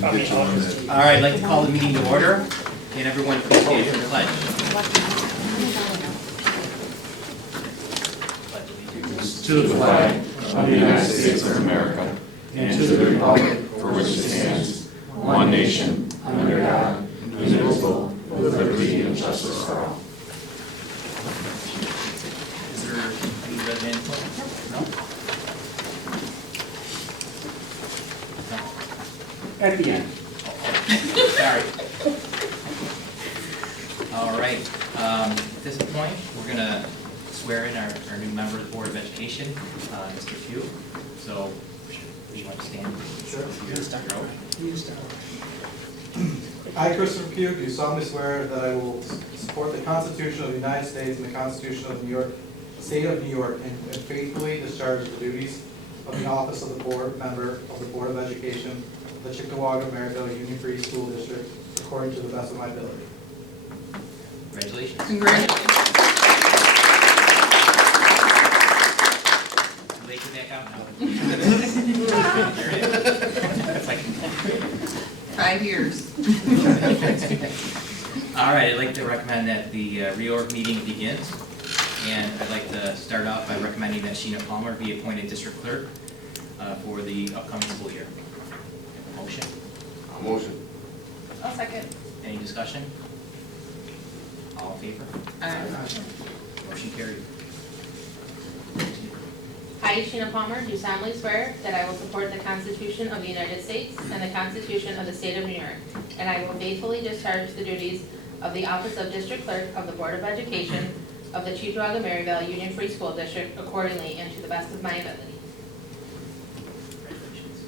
All right, I'd like to call the meeting to order. Can everyone please stand for the pledge? To the flag of the United States of America and to the republic for which it stands, one nation, under God, indivisible, with liberty and justice for all. Is there any resident input? No? At the end. Sorry. All right, at this point, we're going to swear in our new member of the Board of Education, Mr. Pugh. So, do you want to stand? Sure. You're going to start your oath. I, Christopher Pugh, do solemnly swear that I will support the Constitution of the United States and the Constitution of New York, State of New York, and faithfully discharge the duties of the office of the board member of the Board of Education of the Chickawaga-Maryville Union Free School District according to the best of my ability. Congratulations. Congratulations. Too late to back out now. There it is. That's like 5 years. All right, I'd like to recommend that the reorg meeting begins. And I'd like to start off by recommending that Sheena Palmer be appointed district clerk for the upcoming school year. Motion? I'll motion. I'll second. Any discussion? All in favor? Motion carried. I, Sheena Palmer, do solemnly swear that I will support the Constitution of the United States and the Constitution of the State of New York, and I will faithfully discharge the duties of the Office of District Clerk of the Board of Education of the Chickawaga-Maryville Union Free School District accordingly and to the best of my ability. Congratulations.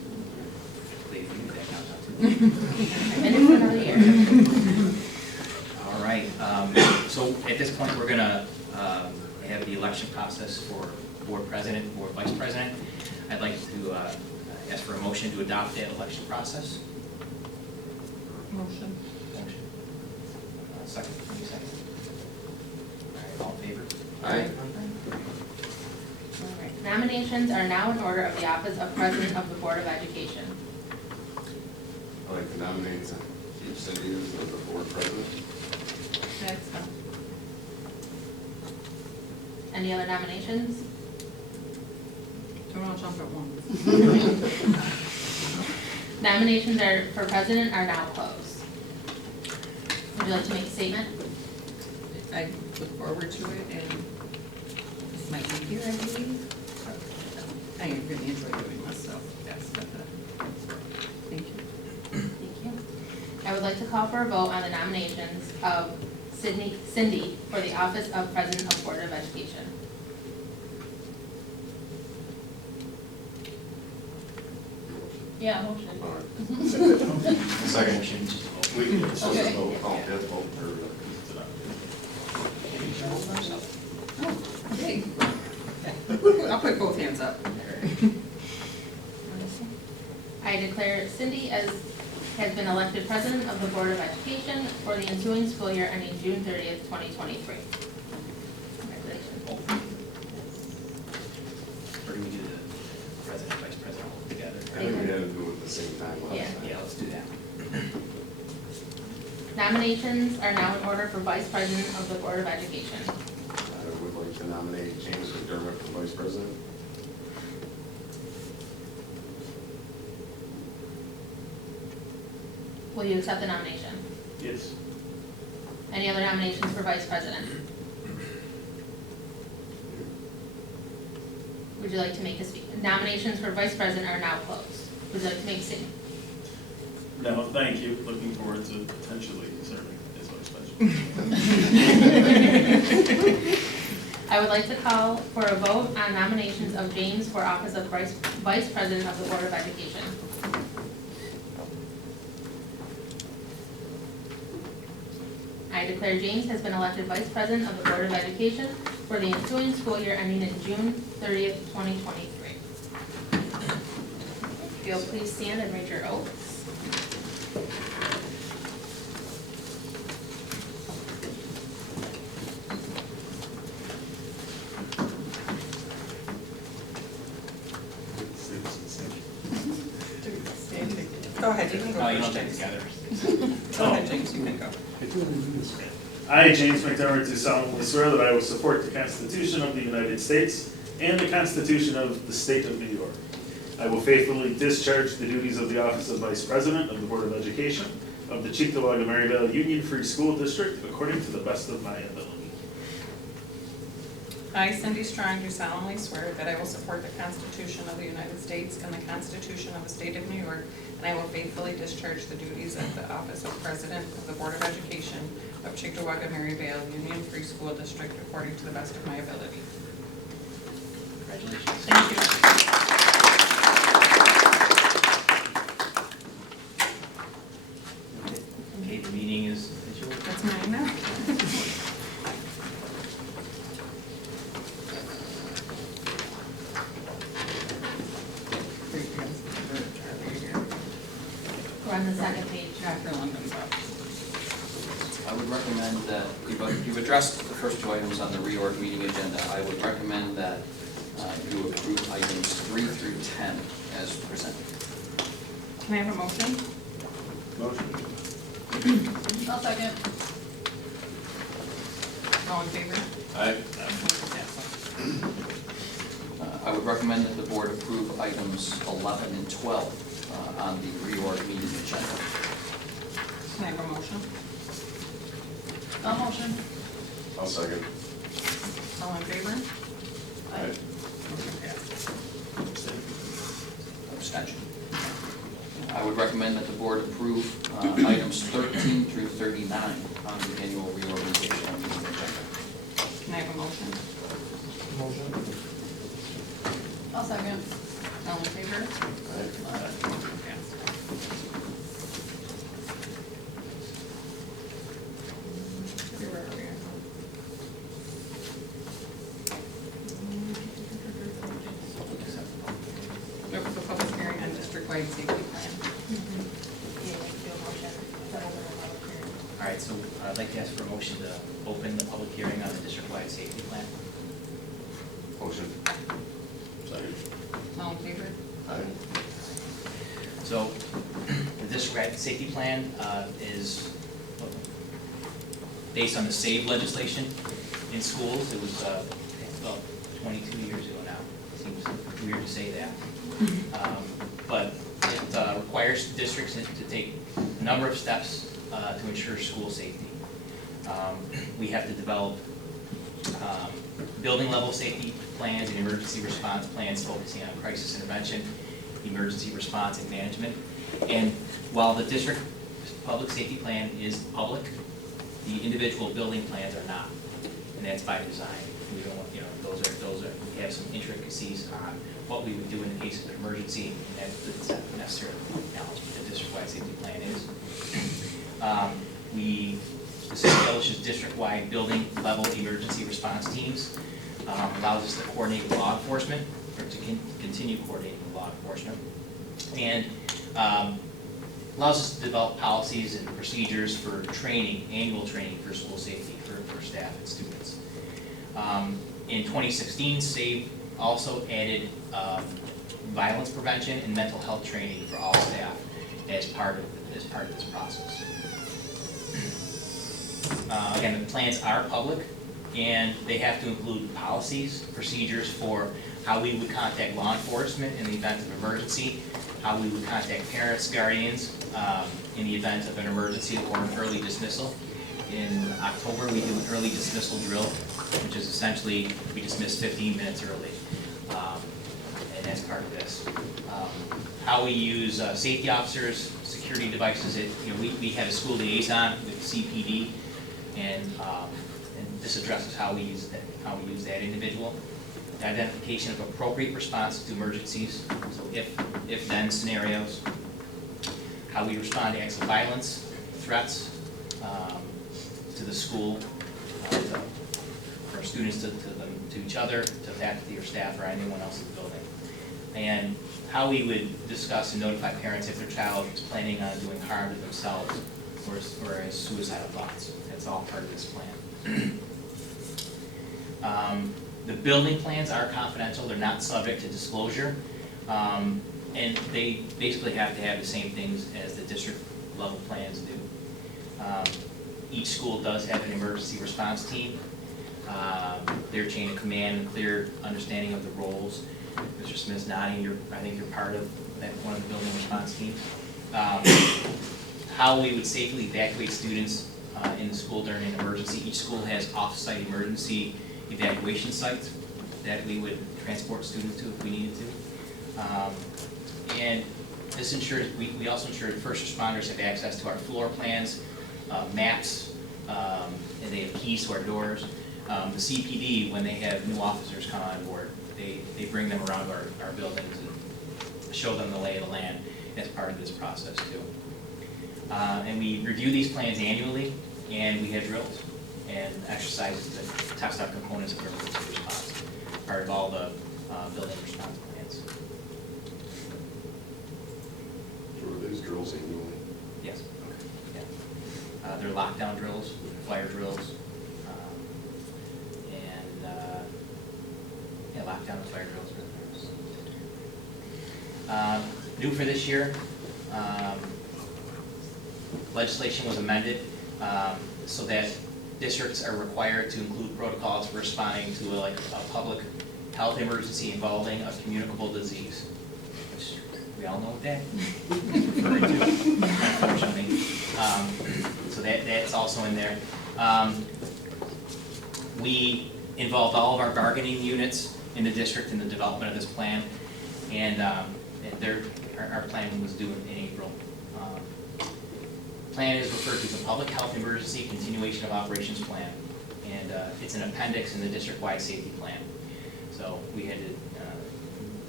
Too late for you to back out now, too. And it's another year. All right, so at this point, we're gonna have the election process for board president, board vice president. I'd like to ask for a motion to adopt that election process. Motion. Motion. Second, any second? All right, all in favor? Aye. All right. Nominations are now in order of the office of President of the Board of Education. I'd like to nominate Cindy as the board president. That's fine. Any other nominations? Don't all jump at once. Nominations for president are now closed. Would you like to make a statement? I look forward to it, and this might be here, I believe. I really enjoy doing this, so that's good. Thank you. Thank you. I would like to call for a vote on the nominations of Cindy for the office of President of Board of Education. Yeah, motion. All right. Second. Second. Motion, just a vote. We can just Okay. vote. Oh, yes, vote. Oh, okay. I'll put both hands up. I declare Cindy has been elected President of the Board of Education for the ensuing school year ending June 30th, 2023. Congratulations. Or do we do the president, vice president all together? I think we had to do it at the same time last Yeah. time. Yeah, let's do that. Nominations are now in order for Vice President of the Board of Education. I would like to nominate James McDermott for vice president. Will you accept the nomination? Yes. Any other nominations for Vice President? Would you like to make a statement? Nominations for Vice President are now closed. Would you like to make a statement? No, thank you. Looking forward to potentially serving as vice president. I would like to call for a vote on nominations of James for office of Vice President of the Board of Education. I declare James has been elected Vice President of the Board of Education for the ensuing school year ending in June 30th, 2023. If you'll please stand and read your oaths. Go ahead, you can go Oh, you first, don't take it James. together. Go ahead, James, you can go. I, James McDermott, do solemnly swear that I will support the Constitution of the United States and the Constitution of the State of New York. I will faithfully discharge the duties of the office of Vice President of the Board of Education of the Cheektowaga Maryvale Union Free School District according to the best of my ability. I, Cindy Strong, do solemnly swear that I will support the Constitution of the United States and the Constitution of the State of New York, and I will faithfully discharge the duties of the office of President of the Board of Education of Cheektowaga Maryvale Union Free School District according to the best of my ability. Congratulations. Thank you. Okay, the meeting is yours. That's mine now. We're on the second page. After London's up. I would recommend that, you've addressed the first two items on the reorg meeting agenda. I would recommend that you approve items 3 through 10 as presented. Can I have a motion? Motion. I'll second. All in favor? Aye. I would recommend that the board approve items 11 and 12 on the reorg meeting agenda. Can I have a motion? I'll motion. I'll second. All in favor? Aye. Motion passed. Abstention. I would recommend that the board approve items 13 through 39 on the annual reorganization meeting agenda. Can I have a motion? Motion. I'll second. All in favor? Motion passed. Where are we at? Nope, the public hearing on district-wide safety plan. Yeah, like do a motion to open the public hearing. All right, so I'd like to ask for a motion to open the public hearing on the district-wide safety plan. Motion. Second. All in favor? Aye. So the district-wide safety plan is based on the SAVE legislation in schools. It was about 22 years ago now. Seems weird to say that. But it requires districts to take a number of steps to ensure school safety. We have to develop building level safety plans and emergency response plans focusing on crisis intervention, emergency response and management. And while the district public safety plan is public, the individual building plans are not. And that's by design. We don't want, those are, we have some intricacies on what we would do in the case of an emergency, and that's not necessarily acknowledged what the district-wide safety plan is. This establishes district-wide building level emergency response teams, allows us to coordinate with law enforcement, or to continue coordinating with law enforcement, and allows us to develop policies and procedures for training, annual training for school safety for staff and students. In 2016, SAVE also added violence prevention and mental health training for all staff as part of this process. Again, the plans are public, and they have to include policies, procedures for how we would contact law enforcement in the event of emergency, how we would contact parents, guardians in the event of an emergency or an early dismissal. In October, we do an early dismissal drill, which is essentially we dismiss 15 minutes early, and that's part of this. How we use safety officers, security devices. We have a school liaison with CPD, and this addresses how we use that individual. The identification of appropriate response to emergencies, so if-then scenarios. How we respond to acts of violence, threats to the school, for students to each other, to faculty or staff or anyone else in the building. And how we would discuss and notify parents if their child is planning on doing harm to themselves or has suicidal thoughts. That's all part of this plan. The building plans are confidential. They're not subject to disclosure. And they basically have to have the same things as the district level plans do. Each school does have an emergency response team. Their chain of command, and clear understanding of the roles. Mr. Smith's nodding, I think you're part of that, one of the building response teams. How we would safely evacuate students in the school during an emergency. Each school has off-site emergency evacuation sites that we would transport students to if we needed to. And this ensures, we also ensure that first responders have access to our floor plans, maps, and they have keys to our doors. The CPD, when they have new officers come on board, they bring them around our buildings and show them the lay of the land as part of this process too. And we review these plans annually, and we have drills and exercises that test our components of emergency response, part of all the building response plans. Are these drills annually? Yes. Yeah. They're lockdown drills, fire drills, lockdown and fire drills. New for this year, legislation was amended so that districts are required to include protocols for responding to a public health emergency involving a communicable disease, which we all know what that is referring to, unfortunately. So that's also in there. We involved all of our bargaining units in the district in the development of this plan, and our plan was due in April. Plan is referred to as a Public Health Emergency Continuation of Operations Plan, and it's an appendix in the district-wide safety plan. So we had to,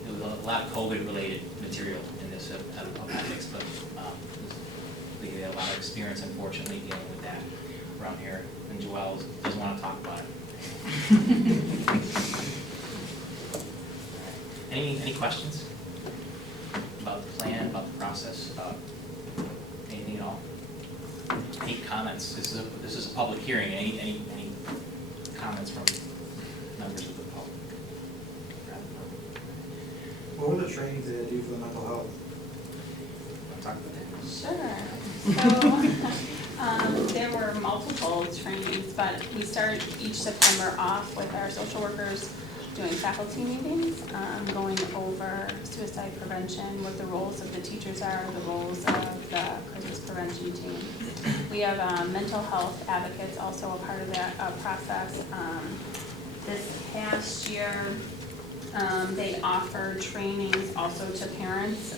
there was a lot of COVID-related material in this appendix, but we had a lot of experience, unfortunately, dealing with that around here, and Joelle doesn't want to talk about it. Any questions about the plan, about the process, about anything at all? Any comments? This is a public hearing. Any comments from members of the public? What were the trainings that they do for the mental health? Want to talk about that? Sure. So there were multiple trainings, but we started each September off with our social workers doing faculty meetings, going over suicide prevention, what the roles of the teachers are, the roles of the crisis prevention team. We have mental health advocates also a part of that process. This past year, they offered trainings also to parents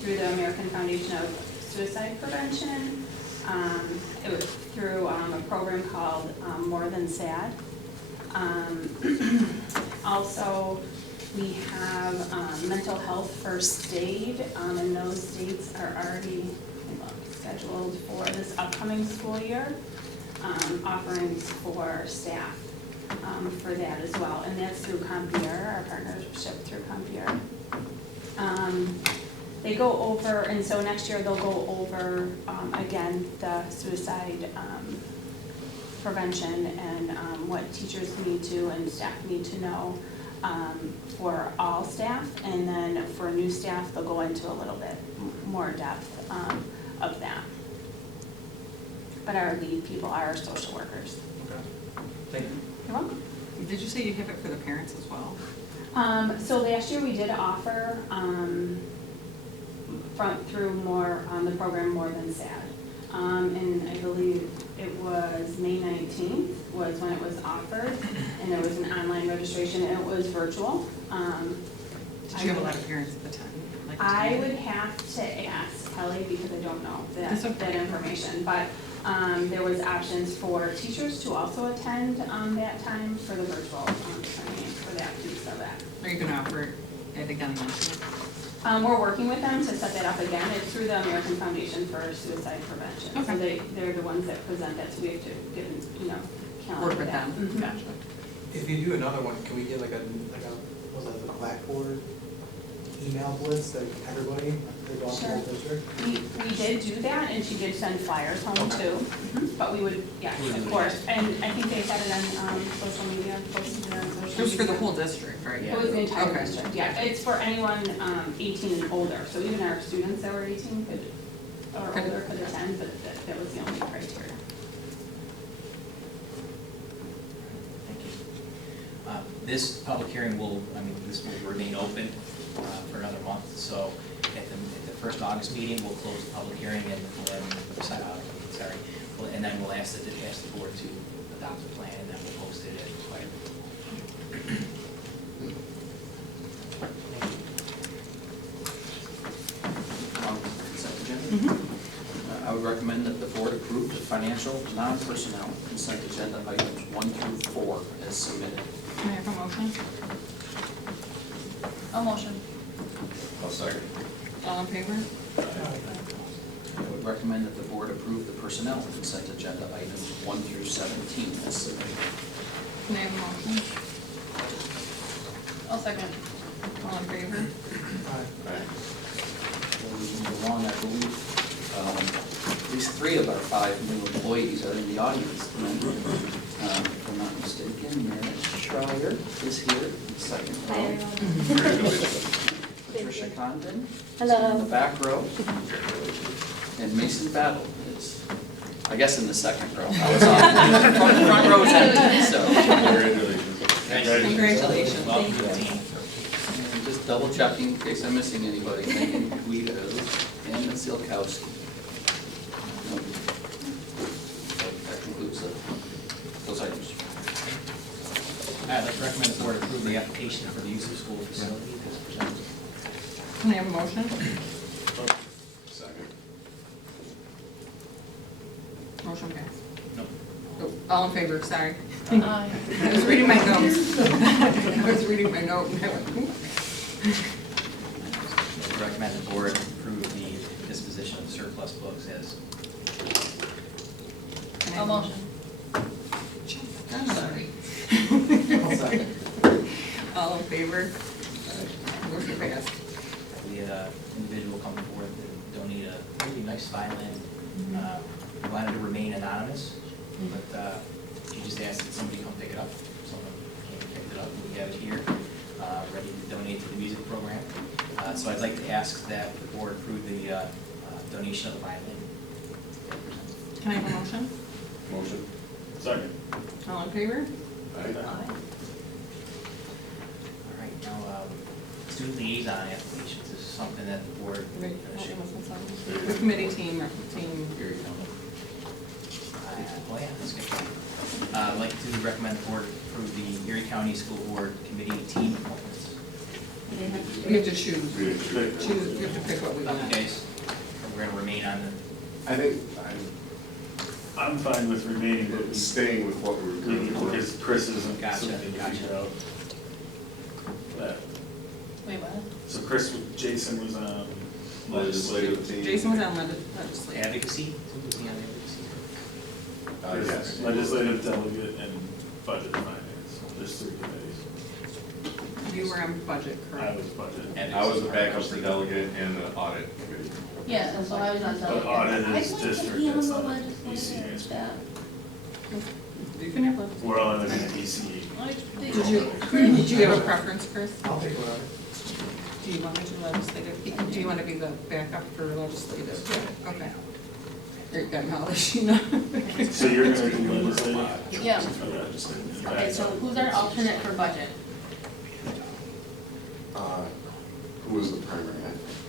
through the American Foundation of Suicide Prevention. It was through a program called More Than Sad. Also, we have mental health first aid, and those dates are already scheduled for this upcoming school year, offerings for staff for that as well, and that's through Compier, our partnership through Compier. They go over, and so next year they'll go over, again, the suicide prevention and what teachers need to and staff need to know for all staff. And then for new staff, they'll go into a little bit more depth of that. But our lead people are our social workers. Okay. Thank you. You're welcome. Did you say you have it for the parents as well? So last year we did offer through more the program More Than Sad, and I believe it was May 19th was when it was offered, and there was an online registration, and it was virtual. Did you have a lot of parents at the time? I would have to ask Kelly because I don't know that information, but there was options for teachers to also attend that time for the virtual training for that piece of that. Are you going to offer it again next year? We're working with them to set that up again. It's through the American Foundation for Suicide Prevention. Okay. So they're the ones that present that, so we have to get, calendar Work with that. them. Mhm. Gotcha. If you do another one, can we get like a what's that, the Blackboard email list that everybody, the Sure. whole district? We did do that, and she did send flyers home too. But we would, yes, We'll do of it course, and I think they had it on social media, posted it on social media. It was for the whole district, right? Yeah. It was the entire Okay. district, yeah, it's for anyone 18 and older, so even our students that were 18 or older could attend, but that was the only criteria. Thank you. This public hearing will, this will remain open for another month, so at the first August meeting, we'll close the public hearing and then, and then we'll ask the board to adopt the plan, and then we'll post it as required. On the consent agenda. I would recommend that the board approve the financial, non-personnel consent agenda items 1 through 4 as submitted. Can I have a motion? A motion. I'll second. All in favor? I would recommend that the board approve the personnel consent agenda items 1 through 17 as submitted. Can I have a motion? I'll second. All in favor? Before we move along, I believe at least 3 of our 5 new employees are in the audience tonight. If I'm not mistaken, Meredith Schreier is here in the second row. Patricia Condon is in the back row. And Mason Battle is, I guess, in the second row. I was on, front row is empty, so. Congratulations. Welcome to the team. And just double checking in case I'm missing anybody. Megan Guido and Ms. Silkowski. That concludes those items. I'd like to recommend the board approve the application for the use of school facility as presented. Can I have a motion? Second. Motion passed. No. Oh, all in favor, sorry. Aye. I was reading my notes. I was reading my note and I went, "Ooh." I recommend the board approve the disposition of surplus books as. Can I A have motion. I'm sorry. All in favor? Motion passed. We had an individual come forward and donate a really nice violin. We wanted to remain anonymous, but she just asked that somebody come pick it up. Someone came and picked it up, and we have it here, ready to donate to the music program. So I'd like to ask that the board approve the donation of the violin. Can I have a motion? Motion. Second. All in favor? Aye. All right, now, student liaison applications is something that the board should. The committee team. Here you go. Oh yeah, let's get that. I'd like to recommend the board approve the Erie County School Board Committee team appointments. We have to choose. We didn't choose. Choose, we have to pick what we You want. guys, we're gonna remain on the, I think I'm fine with remaining, but I'm staying with what we were doing. because Chris isn't Gotcha, something to gotcha. figure out. That- Wait, what? So Jason was on Legislative team. Jason was on legislative. advocacy, who was the advocacy? Yes. legislative delegate and budget and finance. There's 3 committees. You were on budget, I correct? was budget. I was a backup for delegate in the audit committee. Yeah, so I was on But delegate. audit I'd is like to district, be on that's the not legislative ECA. staff. You can have legislative. We're all in the DCE. Did you have a preference, Chris? I'll take whatever. Do you want to do legislative? Do you want to be the backup for legislative? Okay. There you go, now that you know. So you're gonna do legislative? Yeah. Okay. Okay, so who's our alternate for budget? Who was the primary?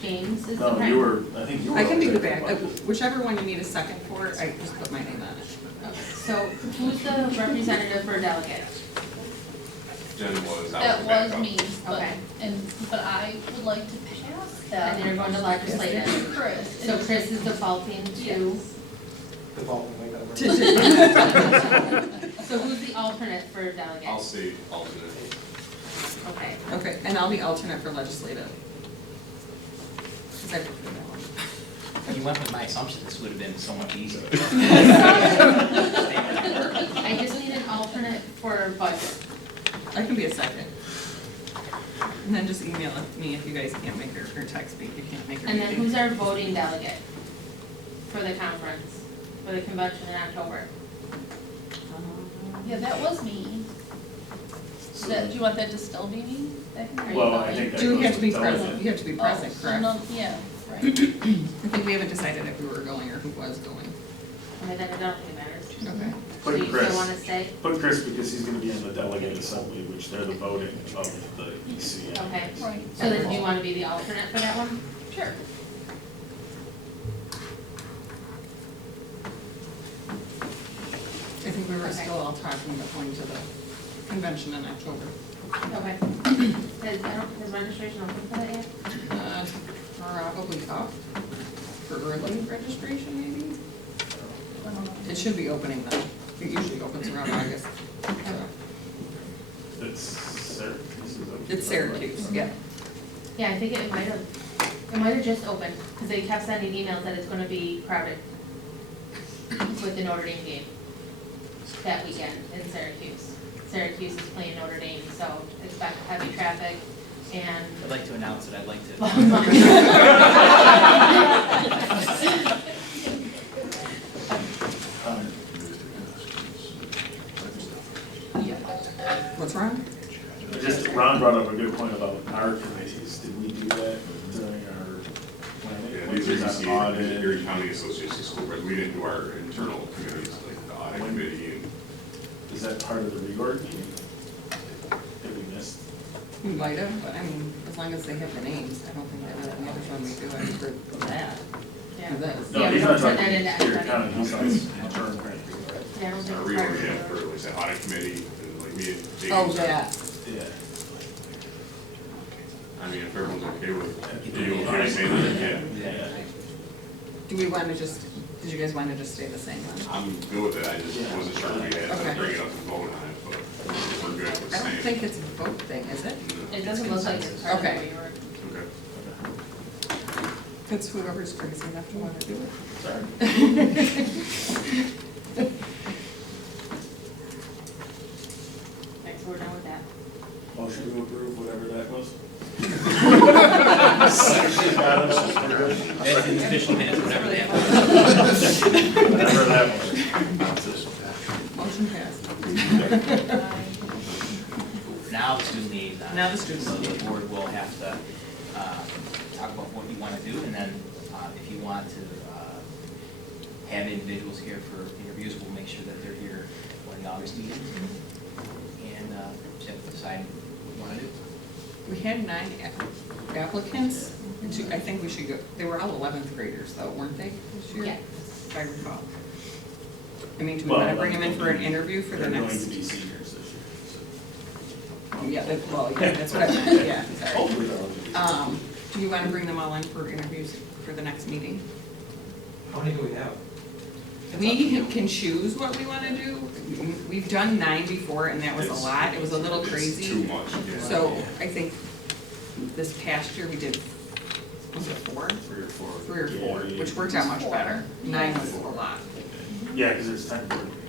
James is the No, prime. you were, I think you were. I can be the alternate back, for budget. whichever one you need a second for, I just put my name on it. Okay, so who's the representative for delegate? Jen was. That was me, but, Okay. but I would like to pass that. And then you're going to legislative. Chris. So Chris is defaulting to, Default and whatever. so who's the alternate for delegate? I'll stay alternate. Okay. Okay, and I'll be alternate for legislative. 'Cause I prefer that one. If you went with my assumption, this would have been so much easier. I just need an alternate for budget. I can be a second. And then just email me if you guys can't make it, or text me if you can't make your And then meeting. who's our voting delegate? for the conference, for the convention in October. Yeah, that was me. Do you want that to still be me? Are you Well, I going? think that Do you goes have to be with present? delegate. You have to be Oh, present, so correct? no- Yeah, right. I think we haven't decided if we were going or who was going. Okay, then I don't think it matters. Okay. So Put you Chris. still wanna stay? Put Chris because he's gonna be in the delegate assembly, which they're the voting of the EC. Okay. Right. So then do you wanna be the alternate for that one? Sure. I think we were Okay. still all talking about going to the convention in October. Okay. Has registration open for that yet? Probably up for early registration, maybe? It should be opening then. It usually opens around August. So, It's Syracuse. it's Syracuse, yeah. Yeah, I think it might have just opened, because they kept sending emails that it's gonna be crowded with the Notre Dame game that weekend in Syracuse. Syracuse is playing Notre Dame, so expect heavy traffic and I'd like to announce that I'd like to. What's wrong? Ron brought up a good point about our committees. Did we do that during our planning? Yeah, When these we are was on EC, audit? Erie County Association of School Boards, we didn't do our internal committees, like the audit committee and. Is that part of the reorg meeting? That we missed? We might have, but I mean, as long as they have the names, I don't think that really matters when we do it for that. Yeah. For this. No, Yeah, we he's don't not put talking that into Erie anybody. County, he's talking internal. Yeah, I don't think Our it's part reorg, of yeah, the- for like the audit committee, and like me and James. Oh, that. Yeah. I mean, if everyone's okay with, you okay with saying that, yeah. Yeah. Do we want to just, did you guys want to just stay the same then? I'm good with it, I just Yeah. wasn't sure if we had Okay. to bring it up and vote on it, but we're good with I don't saying. think it's a vote thing, is it? It doesn't look like it's part of the Okay. reorg. Okay. It's whoever's crazy enough to want to do it. Sorry. Okay, so we're done with that. Motion to approve, whatever that was. As in the official minutes, whatever they have. Whatever that was. Motion passed. Now the student liaison. Now the student So the liaison. board will have to talk about what you want to do, and then if you want to have individuals here for interviews, we'll make sure that they're here for the August meeting. And just have to decide what you want to do. We had 9 applicants. I think we should go, they were all 11th graders though, weren't they, this year? Yeah. If I recall. I mean, do we Well, want to bring them in for an interview for the They're going next? to be seniors this year, Oh, yeah, that's what I meant, yeah, so. sorry. Hopefully they'll be. Do you want to bring them all in for interviews for the next meeting? How many do we have? We can choose what we want to do. We've done 9 before and that was a lot. It was a little It's crazy. too much, yeah. So I think this past year we did, was it 4? 3 or 4. 3 or 4, Yeah, which worked out much better. 9 was a lot. Yeah, because there's 10 board meetings.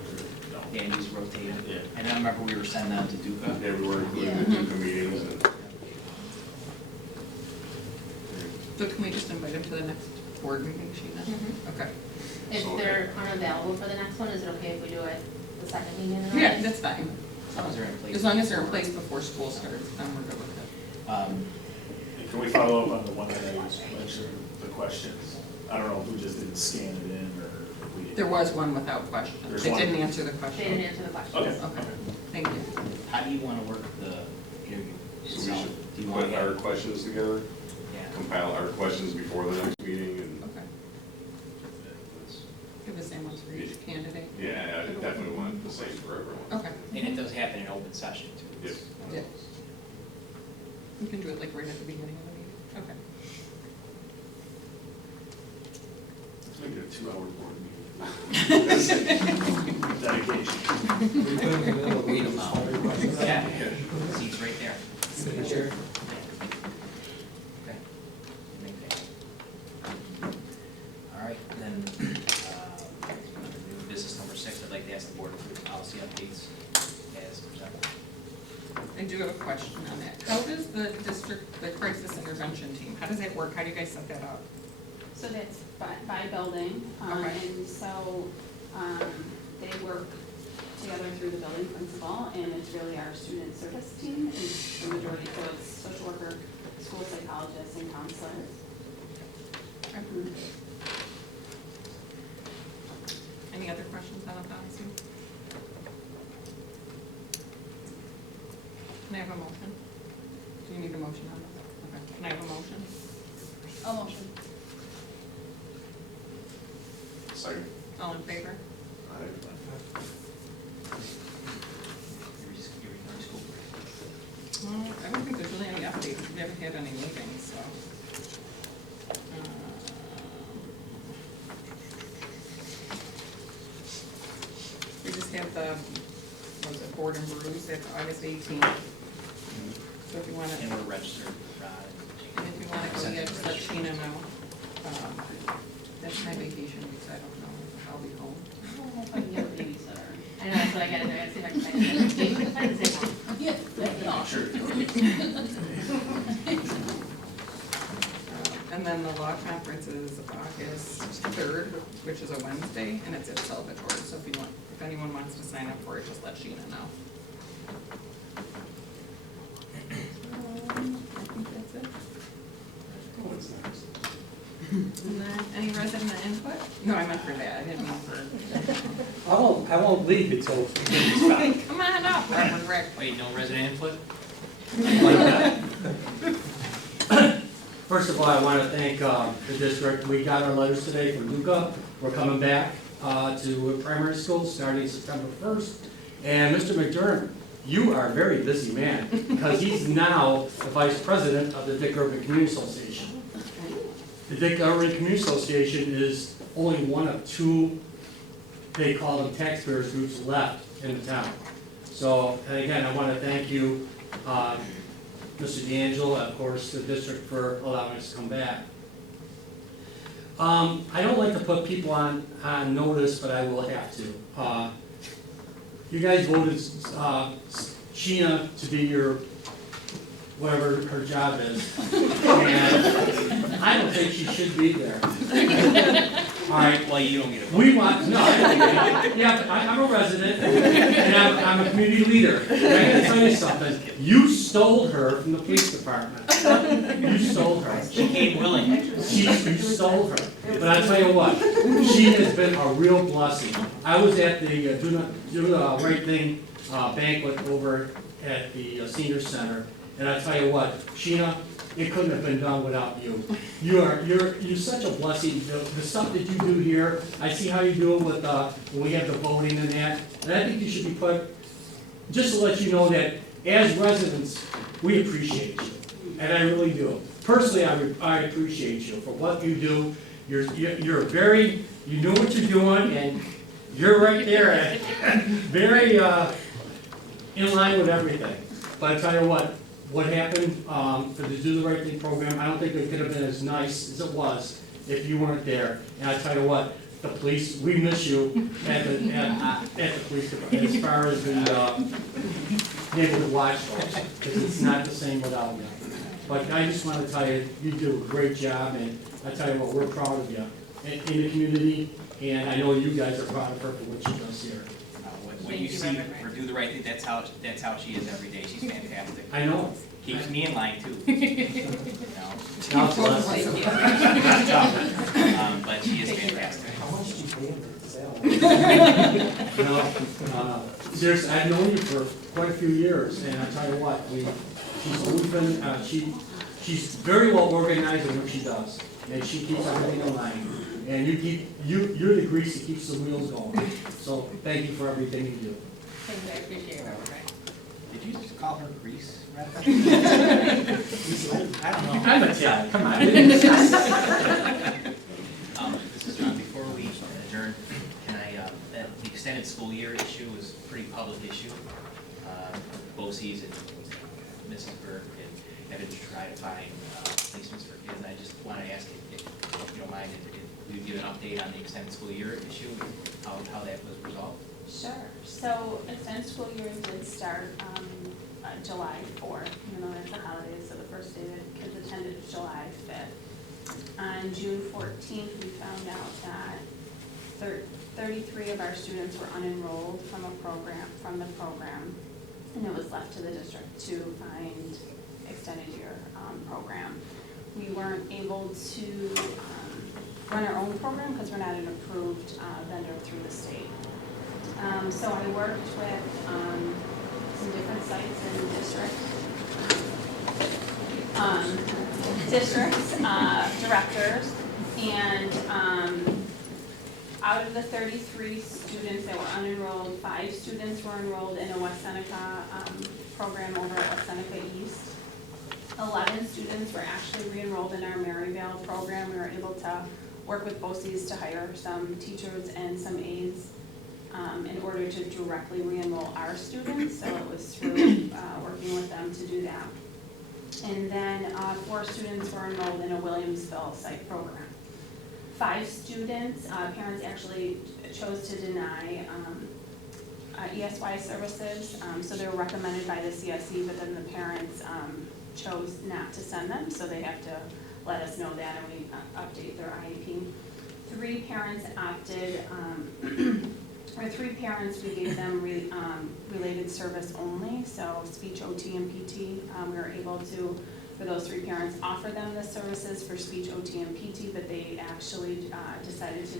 Yeah, and just rotate it. Yeah. And I remember we were sending them to Duca. Yeah, we were including Yeah. the meetings and. So can we just invite them to the next board meeting, Sheena? Mhm. Okay. If So- they're unavailable for the next one, is it okay if we do it the second meeting in the Yeah, month? that's fine. As long as they're in place. As long as they're in place before school starts, then we're good with it. Um, Can we follow up on the one that I mentioned, the questions? I don't know if we just didn't scan it in or if we. There was one without question. There's They one. didn't answer the They question. didn't answer the question. Okay. Okay, thank you. How do you want to work the interview So we itself? Do you should want put to our have? questions together, Yeah. compile our questions before the next meeting and. Okay. that's- Give the same ones for each candidate. Yeah, I definitely want the same for everyone. Okay. And it does happen in open session too. Yep. Yeah. We can do it like right at the beginning of the meeting. Okay. Let's make it a 2-hour board meeting. Dedication. We put in the middle of the Read 'em out. meeting. Yeah, seats right there. Signature. Okay. Make that. All right, then, new business number 6, I'd like to ask the board to approve policy updates as presented. I do have a question on that. How does the district, the crisis intervention team, how does that work? How do you guys set that up? So that's by building, Okay. and so, they work together through the building principal, and it's really our student service team, is the majority, so it's social worker, school psychologists, and counselors. Any other questions on the policy? Can I have a motion? Do you need a motion on this? Okay. Can I have a motion? I'll motion. Second. All in favor? Aye. You're in school. Well, I don't think there's really any updates. We haven't had any meetings, so. We just have the, what was it, Board and Brews, that's August 18th. So if you want to, And and we're registered with Rod and if you want to go, yeah, just let Sheena know. That's my vacation week, so I don't know if I'll be home. I know, that's what I gotta do, I gotta see if I can find it. Maybe we can find the same one. No, sure. And then the law conference is August 3rd, which is a Wednesday, and it's at Salvatore. So if anyone wants to sign up for it, just let Sheena know. I think that's it. What's next? And then, any resident input? No, I meant for that, I didn't mean for. I won't leave until it's fine. Come on up, Reverend Rick. Wait, no resident input? First of all, I want to thank the district. We got our letters today from Luca. We're coming back to primary school starting September 1st. And Mr. McDermott, you are a very busy man because he's now the vice president of the Dick Irving Community Association. The Dick Irving Community Association is only one of two, they call them taxpayers groups, left in the town. So, and again, I want to thank you, Mr. D'Angelo, of course, the district for allowing us to come back. I don't like to put people on notice, but I will have to. You guys voted Sheena to be your, whatever her job is. And I don't think she should be there. All right. Well, you don't get a vote. We want, no, I don't think, yeah, I'm a resident, and I'm a community leader. And I gotta tell you something, you stole her from the police department. You stole her. She came willing. You stole her. But I tell you what, she has been a real blessing. I was at the Do the Right Thing banquet over at the senior center, and I tell you what, Sheena, it couldn't have been done without you. You're such a blessing. The stuff that you do here, I see how you do it with when we have the voting and that. And I think you should be put, just to let you know that as residents, we appreciate you, and I really do. Personally, I appreciate you for what you do. You're very, you know what you're doing, and you're right there, very in line with everything. But I tell you what happened for the Do the Right Thing program, I don't think it could have been as nice as it was if you weren't there. And I tell you what, the police, we miss you at the police department as far as the neighborhood watch goes, because it's not the same without you. But I just want to tell you, you do a great job, and I tell you what, we're proud of you in the community, and I know you guys are proud of her for what she does here. What you see for Do the Right Thing, that's how she is every day. She's fantastic. I know. Keeps me in line too. God bless. But she is fantastic. How much do you pay him for the sale? Seriously, I've known you for quite a few years, and I tell you what, she's always been, she's very well organized in what she does, and she keeps everything in line. And you're the grease that keeps the wheels going. So thank you for everything you do. Thank you, I appreciate it, Robert. Did you just call her Grease? I don't know. I'm Italian, come on. This is John. Before we adjourn, can I, the extended school year issue was a pretty public issue. BOCES and Mrs. Burke and having to try to find placements for kids. And I just want to ask if you don't mind, if you give an update on the extended school year issue, how that was resolved? Sure. So extended school year did start July 4th, even though that's a holiday, so the first day that kids attended is July 5th. On June 14th, we found out that 33 of our students were unenrolled from the program, and it was left to the district to find extended year program. We weren't able to run our own program because we're not an approved vendor through the state. So I worked with some different sites and districts, directors, and out of the 33 students that were unenrolled, 5 students were enrolled in a West Seneca program over at West Seneca East. 11 students were actually re-enrolled in our Maryvale program. We were able to work with BOCES to hire some teachers and some aides in order to directly re-enroll our students, so it was through working with them to do that. And then 4 students were enrolled in a Williamsville site program. 5 students, parents actually chose to deny ESY services, so they were recommended by the CSE, but then the parents chose not to send them, so they have to let us know that and we update their IEP. 3 parents opted, or 3 parents, we gave them related service only, so speech, OT, and PT. We were able to, for those 3 parents, offer them the services for speech, OT, and PT, but they actually decided to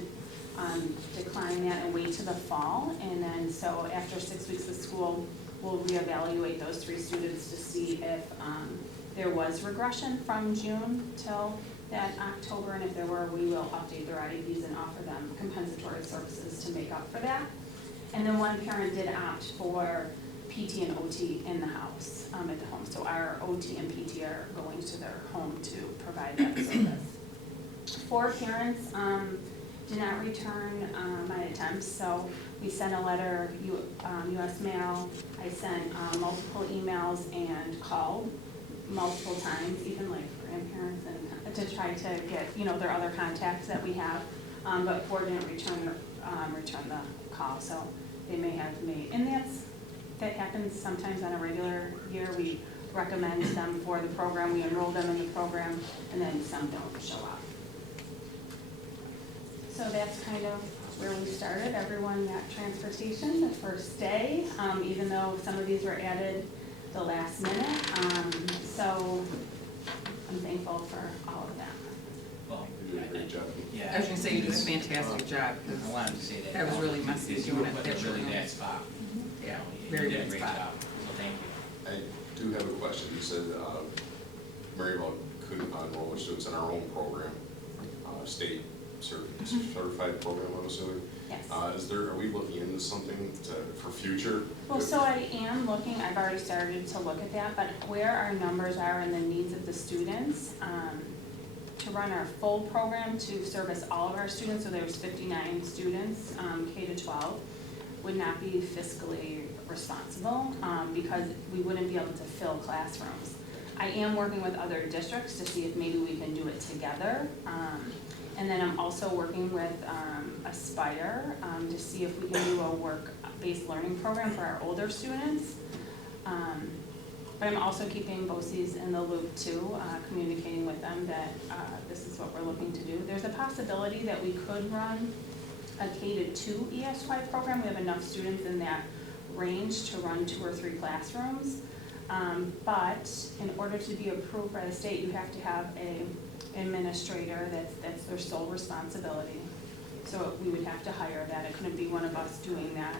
decline that and wait to the fall. And then, so after 6 weeks of school, we'll reevaluate those 3 students to see if there was regression from June till that October, and if there were, we will update their IEPs and offer them compensatory services to make up for that. And then 1 parent did opt for PT and OT in the house, at the home. So our OT and PT are going to their home to provide that service. 4 parents did not return my attempts, so we sent a letter, US mail. I sent multiple emails and called multiple times, even like grandparents, and to try to get, their other contacts that we have, but 4 didn't return the call, so they may have made, and that happens sometimes on a regular year. We recommend them for the program, we enroll them in the program, and then some don't show up. So that's kind of where we started. Everyone got transportation the first day, even though some of these were added the last minute. So I'm thankful for all of that. Well, You did a great job. Yeah. I was gonna say you did a fantastic job, I 'cause wanted to say that. that was really messy Because you doing were it put that in a really short bad notice. spot. Yeah, You very did a bad great spot. job, so thank you. I do have a question. You said Maryvale couldn't enroll their students in our own program, state certified program, I'm assuming. Yes. Are we looking into something for future? Well, so I am looking, I've already started to look at that, but where our numbers are and the needs of the students, to run our full program to service all of our students, so there's 59 students, K to 12, would not be fiscally responsible, because we wouldn't be able to fill classrooms. I am working with other districts to see if maybe we can do it together. And then I'm also working with Aspire to see if we can do a work-based learning program for our older students. But I'm also keeping BOCES in the loop too, communicating with them that this is what we're looking to do. There's a possibility that we could run a K to 2 ESY program. We have enough students in that range to run 2 or 3 classrooms. But in order to be approved by the state, you have to have an administrator that's their sole responsibility. So we would have to hire that. It couldn't be one of us doing that.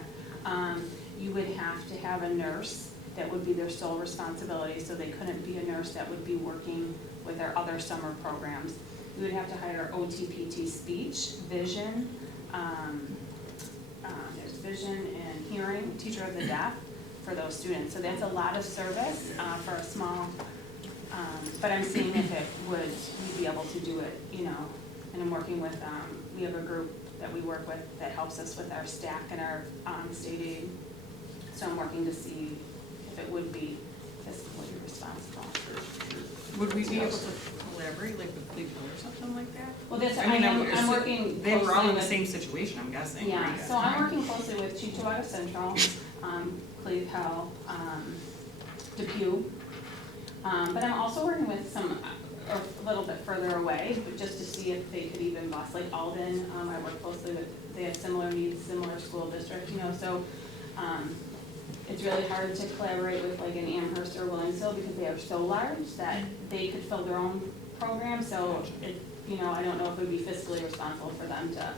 You would have to have a nurse that would be their sole responsibility, so they couldn't be a nurse that would be working with our other summer programs. We would have to hire OTPT speech, vision, there's vision and hearing, teacher of the deaf for those students. So that's a lot of service for a small, but I'm seeing if we'd be able to do it, and I'm working with, we have a group that we work with that helps us with our stack and our state aid. So I'm working to see if it would be fiscally responsible. Would we be able to collaborate, like with Cleveland or something like that? Well, that's, I mean, I'm working They were all in the closely same with, situation, I'm guessing. yeah, right? so I'm working closely with Cheektowaga Central, Cleve Hill, Depew. But I'm also working with some or a little bit further away, but just to see if they could even bus, like Alden, I work closely with, they have similar needs, similar school district, you know, so, it's really hard to collaborate with like an Amherst or Williamsville because they are so large that they could fill their own program, so it, you know, I don't know if it would be fiscally responsible for them to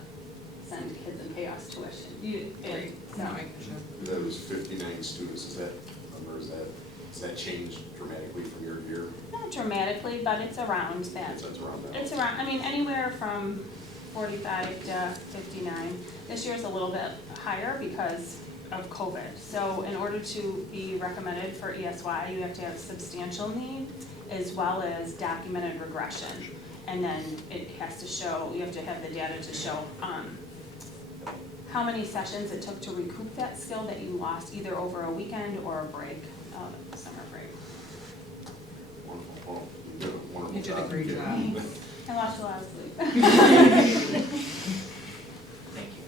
send kids and pay us tuition. Right. No, I get you. That was 59 students, is that, number, does that change dramatically from year to year? Not dramatically, but it's around that. That's around that. It's around, I mean, anywhere from 45 to 59. This year's a little bit higher because of COVID. So in order to be recommended for ESY, you have to have substantial need as well as documented regression. And then it has to show, you have to have the data to show how many sessions it took to recoup that skill that you lost either over a weekend or a break, summer break. Wonderful. Well, you did a wonderful You did a job. great job. I lost a lot of sleep. Thank you.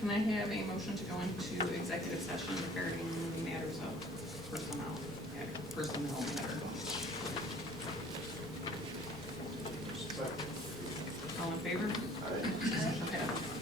Can I have a motion to go into executive session regarding matters of personnel matter? All in favor? All right. Motion passes.